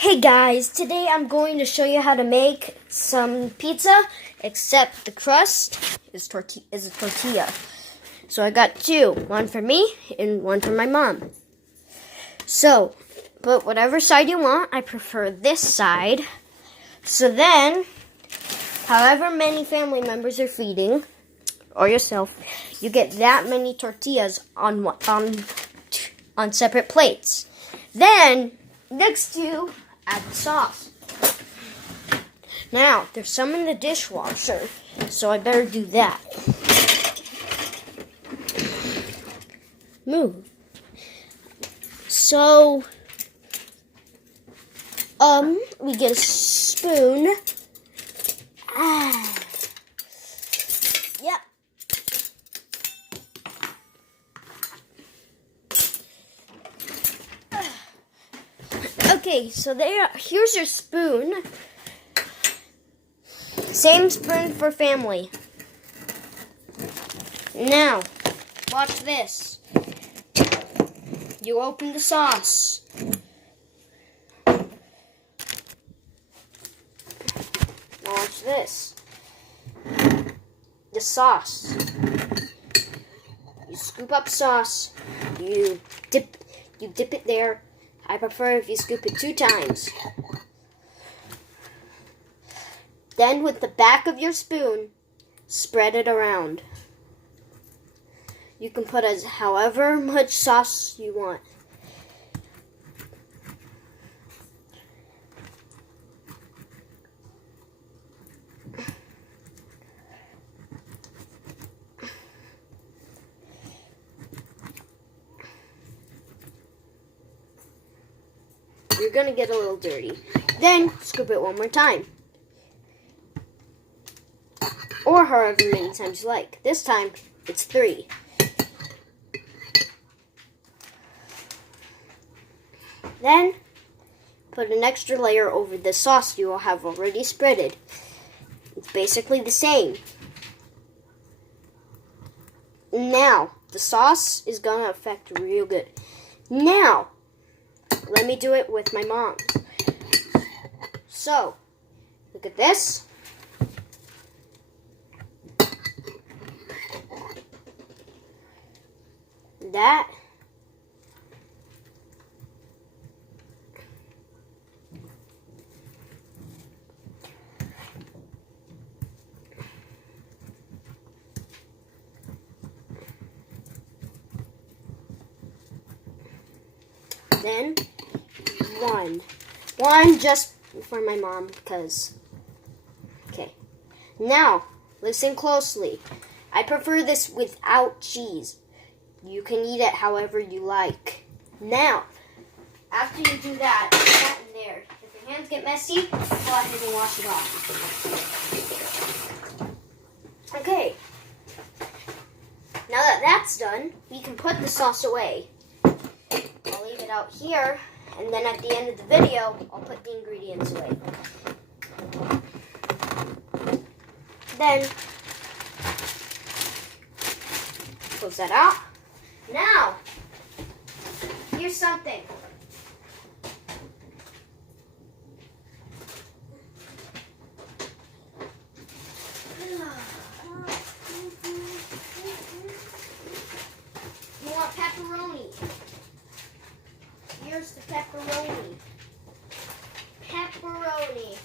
Hey guys, today I'm going to show you how to make some pizza, except the crust is a tortilla. So I got two, one for me and one for my mom. So, put whatever side you want. I prefer this side. So then, however many family members are feeding, or yourself, you get that many tortillas on separate plates. Then, next to add the sauce. Now, there's some in the dishwasher, so I better do that. Move. So, we get a spoon. Yep. Okay, so here's your spoon. Same spoon for family. Now, watch this. You open the sauce. Watch this. The sauce. You scoop up sauce. You dip it there. I prefer if you scoop it 2 times. Then with the back of your spoon, spread it around. You can put however much sauce you want. You're going to get a little dirty. Then, scoop it one more time. Or however many times you like. This time, it's 3. Then, put an extra layer over the sauce you will have already spreaded. It's basically the same. Now, the sauce is going to affect real good. Now, let me do it with my mom. So, look at this. That. Then, one just for my mom, because, okay. Now, listen closely. I prefer this without cheese. You can eat it however you like. Now, after you do that, put that in there. If your hands get messy, go ahead and wash it off. Okay. Now that that's done, we can put the sauce away. I'll leave it out here, and then at the end of the video, I'll put the ingredients away. Then, close that out. Now, here's something. You want pepperoni. Here's the pepperoni. Pepperoni.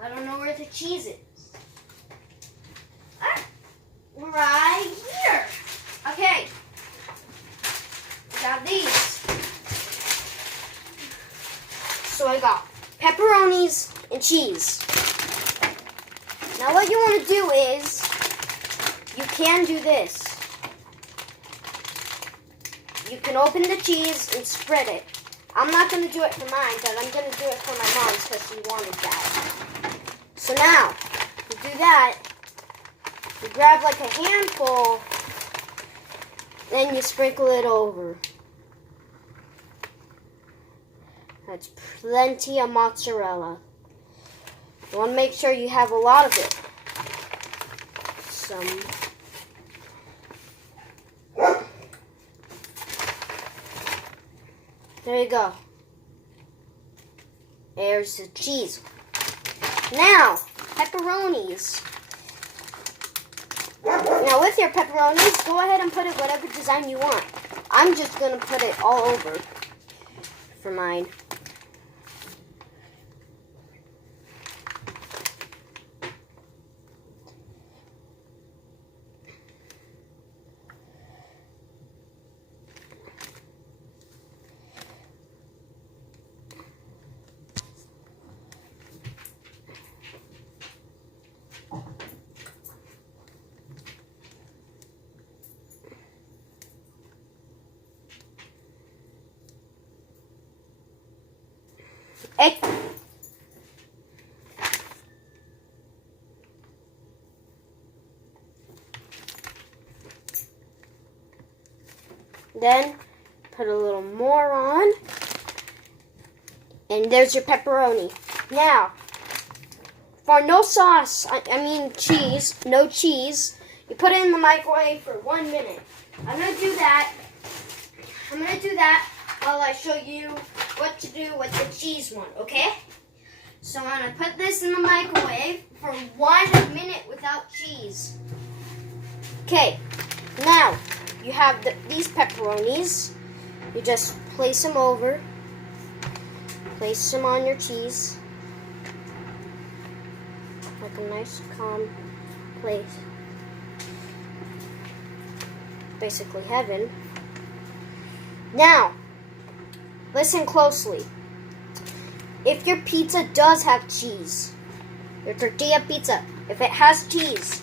I don't know where the cheese is. Right here. Okay. I got these. So I got pepperonis and cheese. Now what you want to do is, you can do this. You can open the cheese and spread it. I'm not going to do it for mine, but I'm going to do it for my mom's because she wanted that. So now, you do that, you grab like a handful, then you sprinkle it over. That's plenty of mozzarella. You want to make sure you have a lot of it. There you go. There's the cheese. Now, pepperonis. Now with your pepperonis, go ahead and put it whatever design you want. I'm just going to put it all over for mine. Egg. Then put a little more on. And there's your pepperoni. Now, for no sauce, I mean cheese, no cheese, you put it in the microwave for 1 minute. I'm going to do that while I show you what to do with the cheese one, okay? So I'm going to put this in the microwave for 1 minute without cheese. Okay, now you have these pepperonis. You just place them over. Place them on your cheese. Like a nice calm place. Basically heaven. Now, listen closely. If your pizza does have cheese, your tortilla pizza, if it has cheese,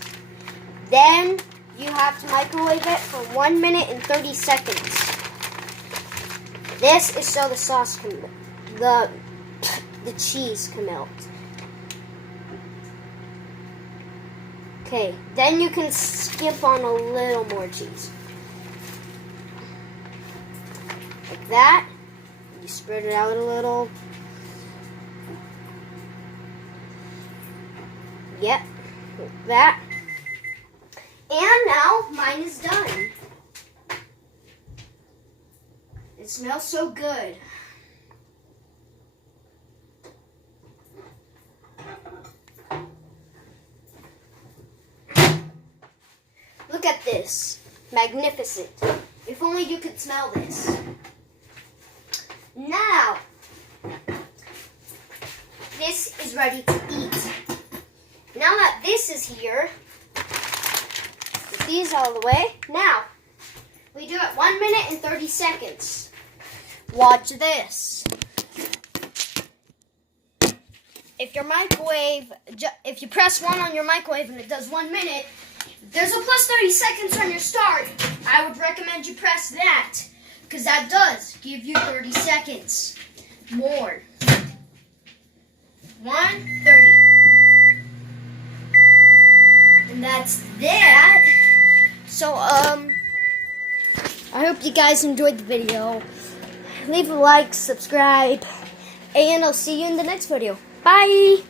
then you have to microwave it for 1 minute and 30 seconds. This is so the sauce can, the cheese can melt. Okay, then you can skip on a little more cheese. Like that. You spread it out a little. Yep, like that. And now mine is done. It smells so good. Look at this. Magnificent. If only you could smell this. Now, this is ready to eat. Now that this is here, put these all the way. Now, we do it 1 minute and 30 seconds. Watch this. If you press 1 on your microwave and it does 1 minute, there's a plus 30 seconds on your start. I would recommend you press that, because that does give you 30 seconds more. 1:30. And that's that. So, I hope you guys enjoyed the video. Leave a like, subscribe, and I'll see you in the next video. Bye!